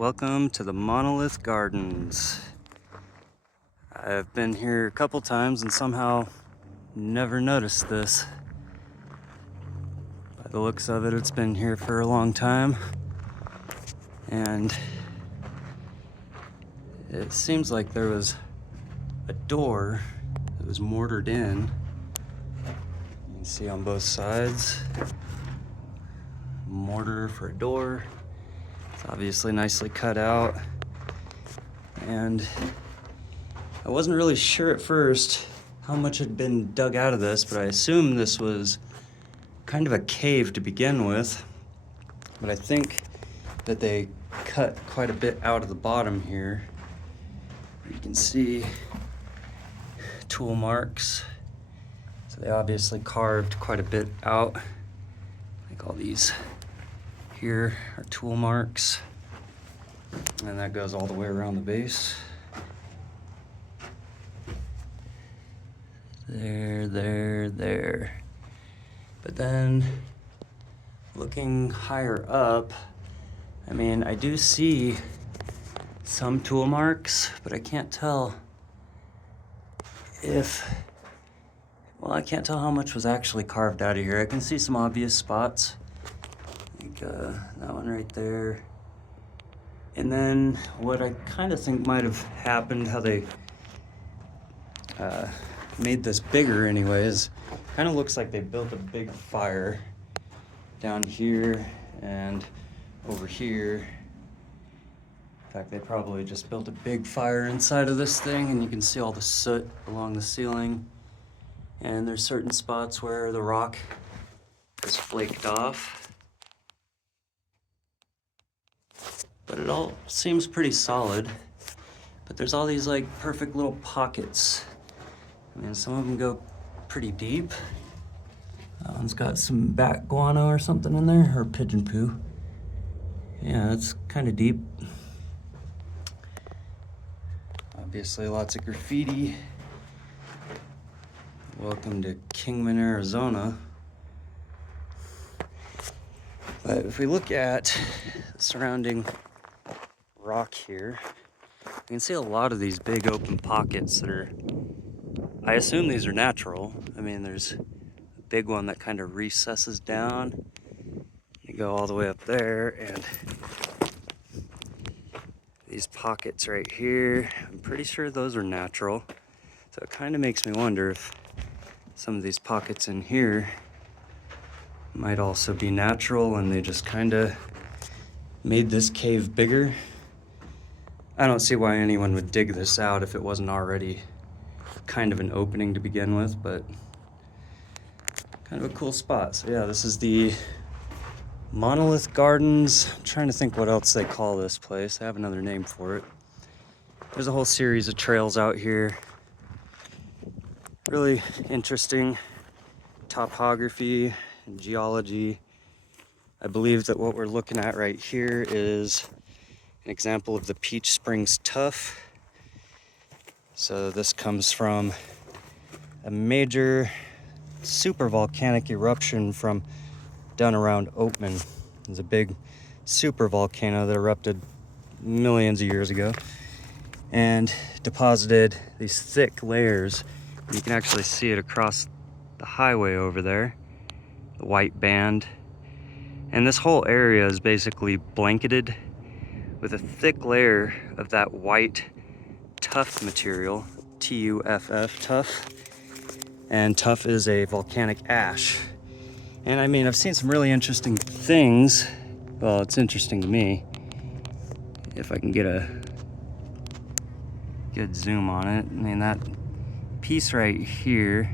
Welcome to the Monolith Gardens. I've been here a couple times and somehow never noticed this. By the looks of it, it's been here for a long time. And it seems like there was a door that was mortared in. You can see on both sides, mortar for a door. It's obviously nicely cut out. And I wasn't really sure at first how much had been dug out of this, but I assumed this was kind of a cave to begin with. But I think that they cut quite a bit out of the bottom here. You can see tool marks. So they obviously carved quite a bit out. Like all these here are tool marks. And that goes all the way around the base. There. But then, looking higher up, I mean, I do see some tool marks, but I can't tell I can't tell how much was actually carved out of here. I can see some obvious spots, like that one right there. And then what I kind of think might have happened, how they made this bigger anyways, kind of looks like they built a big fire down here and over here. In fact, they probably just built a big fire inside of this thing, and you can see all the soot along the ceiling. And there's certain spots where the rock is flaked off. But it all seems pretty solid. But there's all these like perfect little pockets. I mean, some of them go pretty deep. That one's got some bat guano or something in there, or pigeon poo. Yeah, it's kind of deep. Obviously, lots of graffiti. Welcome to Kingman, Arizona. But if we look at the surrounding rock here, you can see a lot of these big open pockets that are, I assume these are natural. I mean, there's a big one that kind of recesses down. You go all the way up there, and these pockets right here, I'm pretty sure those are natural. So it kind of makes me wonder if some of these pockets in here might also be natural and they just kind of made this cave bigger. I don't see why anyone would dig this out if it wasn't already kind of an opening to begin with, but kind of a cool spot. So yeah, this is the Monolith Gardens. I'm trying to think what else they call this place. They have another name for it. There's a whole series of trails out here. Really interesting topography and geology. I believe that what we're looking at right here is an example of the Peach Springs Tuff. So this comes from a major super volcanic eruption from down around Oatman. There's a big super volcano that erupted millions of years ago and deposited these thick layers. You can actually see it across the highway over there, the white band. And this whole area is basically blanketed with a thick layer of that white tuff material, Tuff, tuff. And tuff is a volcanic ash. And I mean, I've seen some really interesting things. Well, it's interesting to me. If I can get a good zoom on it. I mean, that piece right here,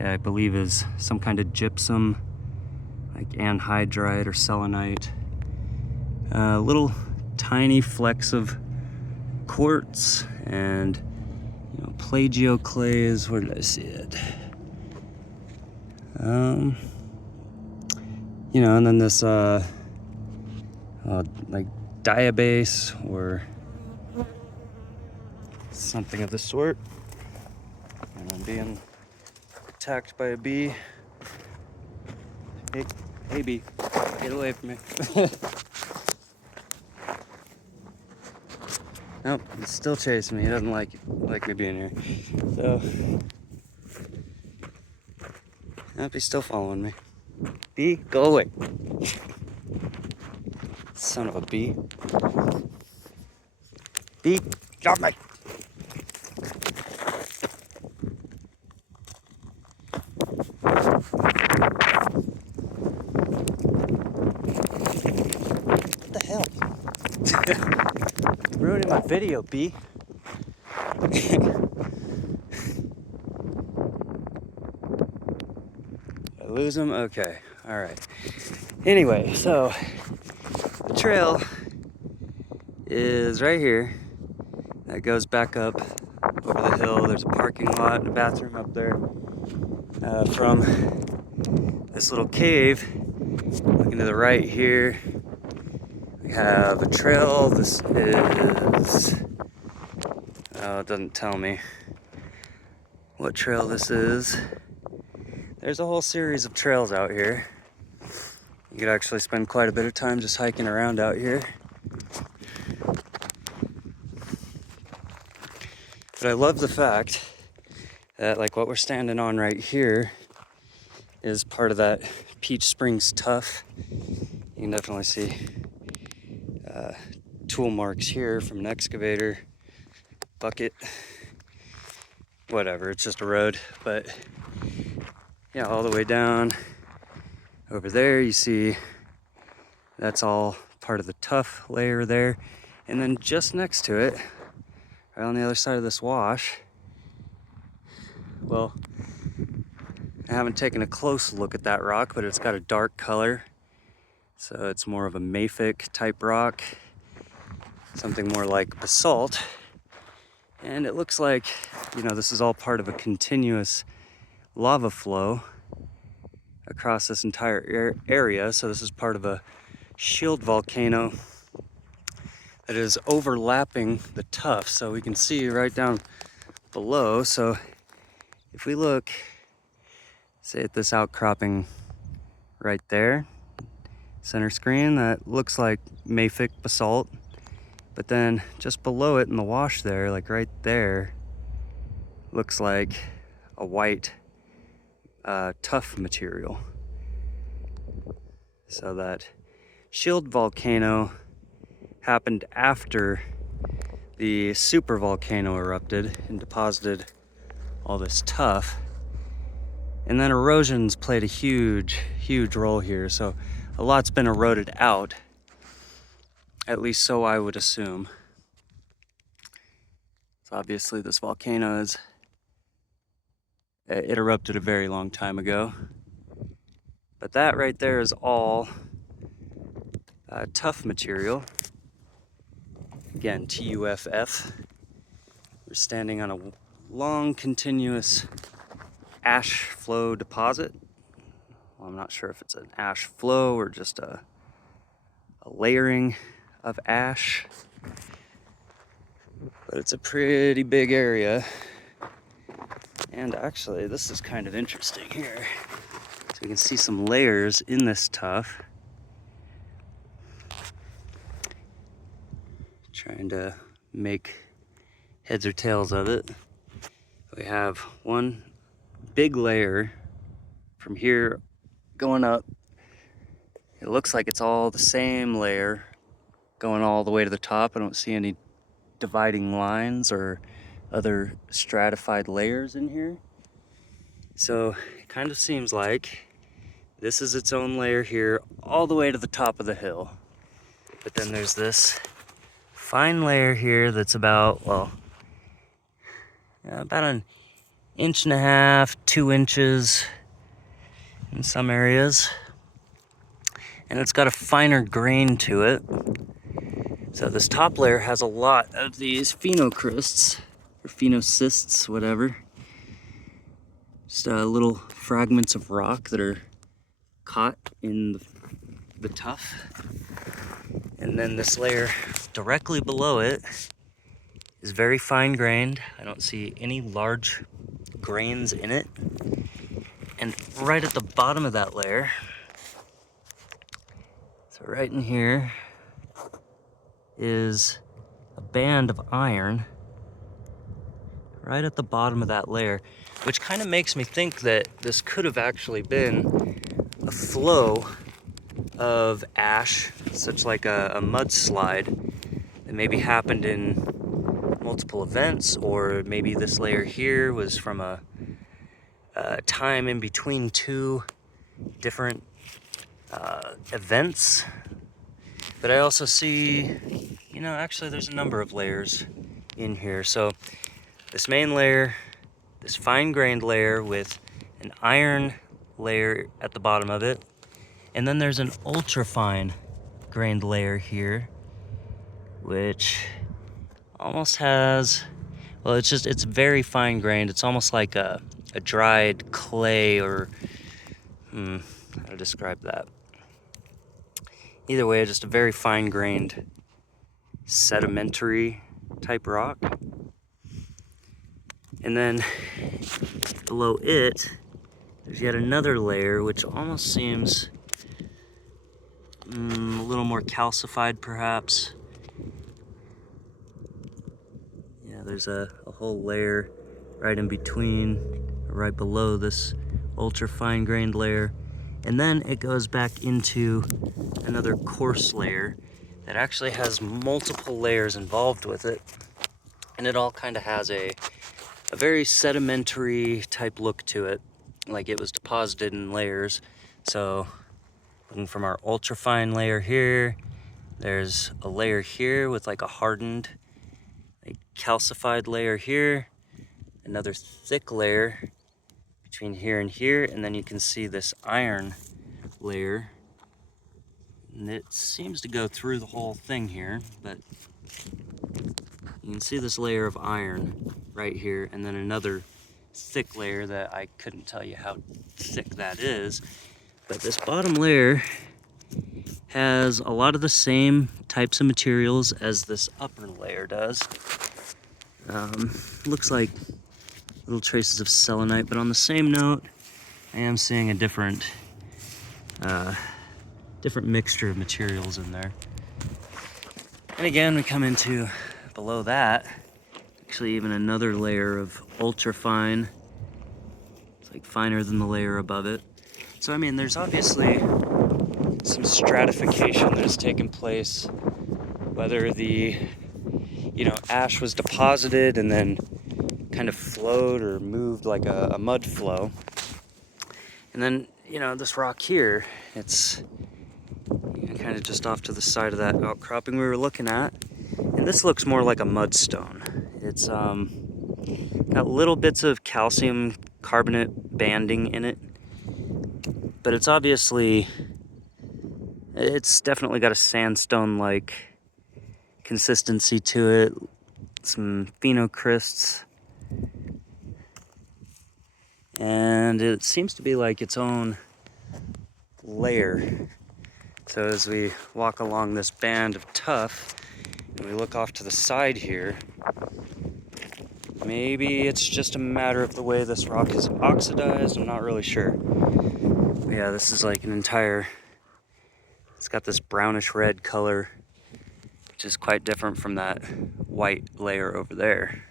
I believe is some kind of gypsum, like anhydrite or selenite. Little tiny flecks of quartz and plagioclase. Where did I see it? And then this like diabase or something of the sort. And I'm being attacked by a bee. Hey bee, get away from me. Nope, he's still chasing me. He doesn't like me being here. So, nope, he's still following me. Bee, go away. Son of a bee. Bee, drop me. What the hell? Ruining my video, bee. I lose him? Okay, all right. Anyway, so the trail is right here. That goes back up over the hill. There's a parking lot and a bathroom up there. From this little cave, looking to the right here, we have a trail. This is, oh, it doesn't tell me what trail this is. There's a whole series of trails out here. You could actually spend quite a bit of time just hiking around out here. But I love the fact that, like, what we're standing on right here is part of that Peach Springs tuff. You can definitely see tool marks here from an excavator, bucket, whatever, it's just a road. But yeah, all the way down over there, you see that's all part of the tuff layer there. And then just next to it, right on the other side of this wash, well, I haven't taken a close look at that rock, but it's got a dark color. So it's more of a mafic type rock, something more like basalt. And it looks like, you know, this is all part of a continuous lava flow across this entire area. So this is part of a shield volcano that is overlapping the tuff. So we can see right down below. So if we look, say at this outcropping right there, center screen, that looks like mafic basalt. But then just below it in the wash there, like right there, looks like a white tuff material. So that shield volcano happened after the super volcano erupted and deposited all this tuff. And then erosion's played a huge role here. So a lot's been eroded out, at least so I would assume. So obviously this volcano it erupted a very long time ago. But that right there is all tuff material. Again, TUFF. We're standing on a long continuous ash flow deposit. Well, I'm not sure if it's an ash flow or just a layering of ash. But it's a pretty big area. And actually, this is kind of interesting here. So you can see some layers in this tuff. Trying to make heads or tails of it. We have one big layer from here going up. It looks like it's all the same layer going all the way to the top. I don't see any dividing lines or other stratified layers in here. So it kind of seems like this is its own layer here all the way to the top of the hill. But then there's this fine layer here that's about, well, about an 1.5 to 2 inches in some areas. And it's got a finer grain to it. So this top layer has a lot of these phenocrysts, or phenocysts, whatever. Just little fragments of rock that are caught in the tuff. And then this layer directly below it is very fine grained. I don't see any large grains in it. And right at the bottom of that layer, so right in here, is a band of iron right at the bottom of that layer, which kind of makes me think that this could have actually been a flow of ash, such like a mudslide that maybe happened in multiple events, or maybe this layer here was from a time in between two different events. But I also see, you know, actually there's a number of layers in here. So this main layer, this fine-grained layer with an iron layer at the bottom of it, and then there's an ultra-fine grained layer here, which almost has, well, it's very fine-grained. It's almost like a dried clay, or how to describe that? Either way, just a very fine-grained sedimentary type rock. And then below it, there's yet another layer which almost seems a little more calcified, perhaps. Yeah, there's a whole layer right in between, right below this ultra fine grained layer. And then it goes back into another coarse layer that actually has multiple layers involved with it. And it all kind of has a very sedimentary type look to it, like it was deposited in layers. So looking from our ultrafine layer here, there's a layer here with like a hardened, like calcified layer here, another thick layer between here and here, and then you can see this iron layer, and it seems to go through the whole thing here, but you can see this layer of iron right here, and then another thick layer that I couldn't tell you how thick that is. But this bottom layer has a lot of the same types of materials as this upper layer does. Looks like little traces of selenite, but on the same note, I am seeing a different mixture of materials in there. And again, we come into below that, actually even another layer of ultrafine. It's like finer than the layer above it. So I mean, there's obviously some stratification that has taken place, whether the, you know, ash was deposited and then kind of flowed or moved like a mud flow. And then, you know, this rock here, it's kind of just off to the side of that outcropping we were looking at. And this looks more like a mudstone. It's got little bits of calcium carbonate banding in it, but it's definitely got a sandstone-like consistency to it, some phenocrysts, and it seems to be like its own layer. So as we walk along this band of tuff, and we look off to the side here, maybe it's just a matter of the way this rock is oxidized. I'm not really sure. But yeah, this is like an entire, it's got this brownish red color, which is quite different from that white layer over there.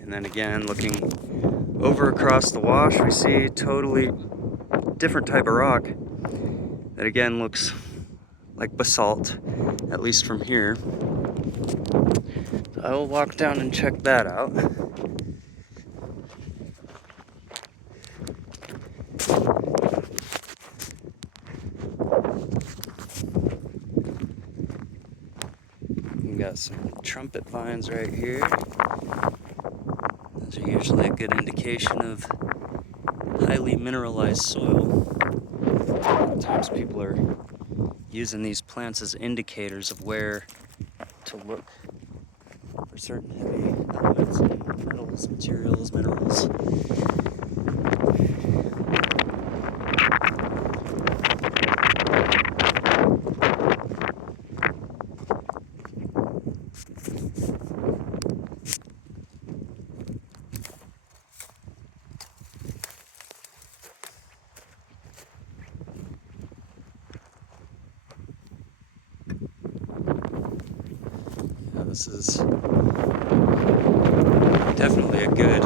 And then again, looking over across the wash, we see totally different type of rock that again looks like basalt, at least from here. So I will walk down and check that out. We got some trumpet vines right here. Those are usually a good indication of highly mineralized soil. Sometimes people are using these plants as indicators of where to look for certain heavy elements and metals, materials, minerals. this is definitely a good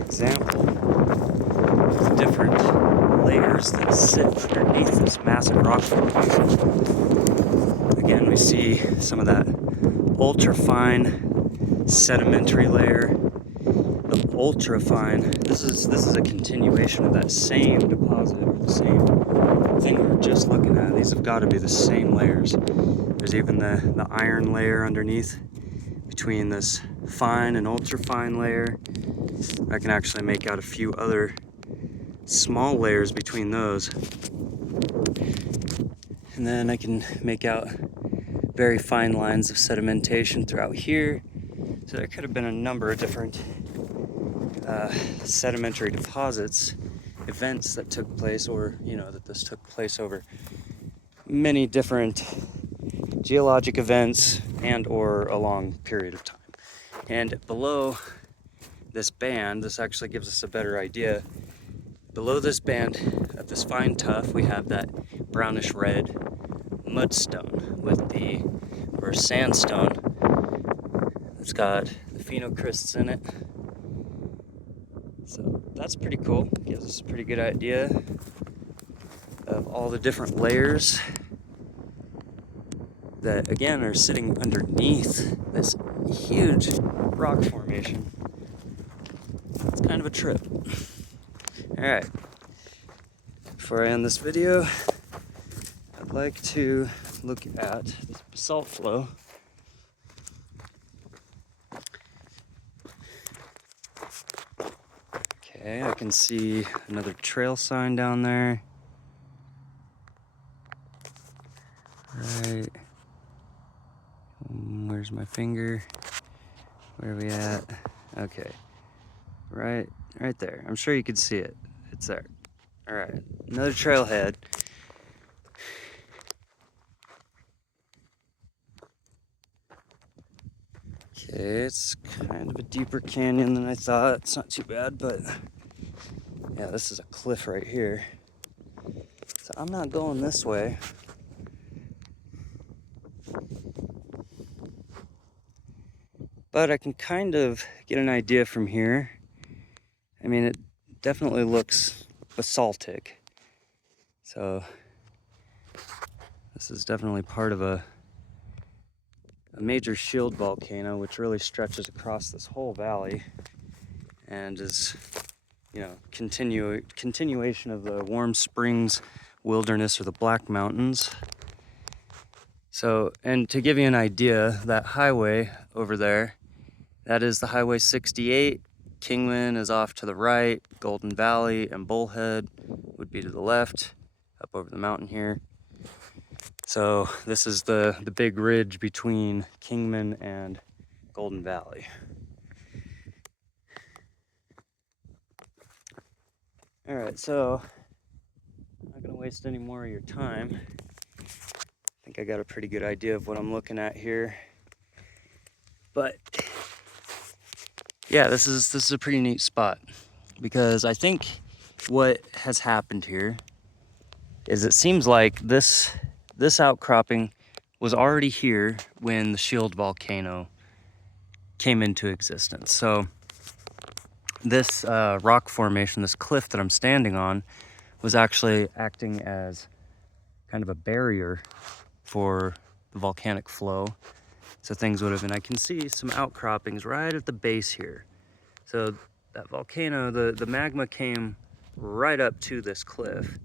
example of different layers that sit underneath this massive rock formation. Again, we see some of that ultra-fine sedimentary layer. The ultra-fine, this is a continuation of that same deposit, the same thing we were just looking at. These have got to be the same layers. There's even the iron layer underneath between this fine and ultra-fine layer. I can actually make out a few other small layers between those. And then I can make out very fine lines of sedimentation throughout here. So there could have been a number of different sedimentary deposits, events that took place, or that this took place over many different geologic events and or a long period of time. And below this band, this actually gives us a better idea. Below this band of this fine tuff, we have that brownish red mudstone or sandstone. It's got the phenocrysts in it. So that's pretty cool. Gives us a pretty good idea of all the different layers that, again, are sitting underneath this huge rock formation. It's kind of a trip. All right. Before I end this video, I'd like to look at this basalt flow. Okay, I can see another trail sign down there. Right. Where's my finger? Where are we at? Okay. Right there. I'm sure you can see it. It's there. All right. Another trailhead. Okay, it's kind of a deeper canyon than I thought. It's not too bad, but yeah, this is a cliff right here. So I'm not going this way. But I can kind of get an idea from here. I mean, it definitely looks basaltic. So this is definitely part of a major shield volcano, which really stretches across this whole valley and is, continuation of the Warm Springs Wilderness or the Black Mountains. So, and to give you an idea, that highway over there, that is the Highway 68. Kingman is off to the right. Golden Valley and Bullhead would be to the left, up over the mountain here. So this is the big ridge between Kingman and Golden Valley. All right, so I'm not gonna waste any more of your time. I think I got a pretty good idea of what I'm looking at here. But yeah, this is a pretty neat spot, because I think what has happened here is it seems like this outcropping was already here when the shield volcano came into existence. So this rock formation, this cliff that I'm standing on, was actually acting as kind of a barrier for the volcanic flow. So things would have been, I can see some outcroppings right at the base here. So that volcano, the magma came right up to this cliff,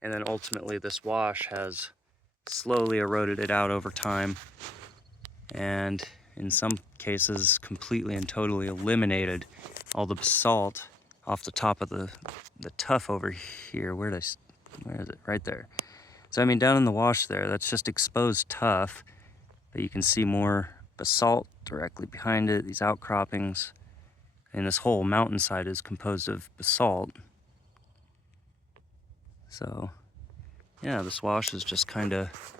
and then ultimately this wash has slowly eroded it out over time, and in some cases completely and totally eliminated all the basalt off the top of the tuff over here. Where is it? Right there. So I mean, down in the wash there, that's just exposed tuff, but you can see more basalt directly behind it, these outcroppings, and this whole mountainside is composed of basalt. So yeah, this wash has just kind of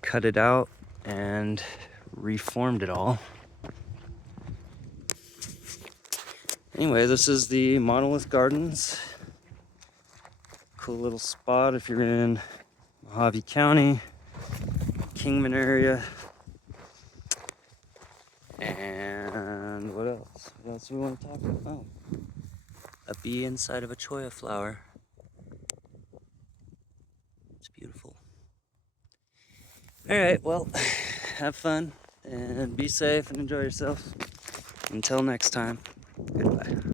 cut it out and reformed it all. Anyway, this is the Monolith Gardens. Cool little spot if you're in Mojave County, Kingman area. And what else? What else do we want to talk about? Oh, a bee inside of a cholla flower. It's beautiful. All right, well, have fun and be safe and enjoy yourself. Until next time, goodbye.